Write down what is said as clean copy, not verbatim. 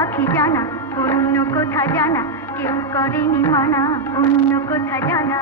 পাখি জানা, অন্য কোথা জানা, কেউ করেনি মানা, অন্য কোথা জানা।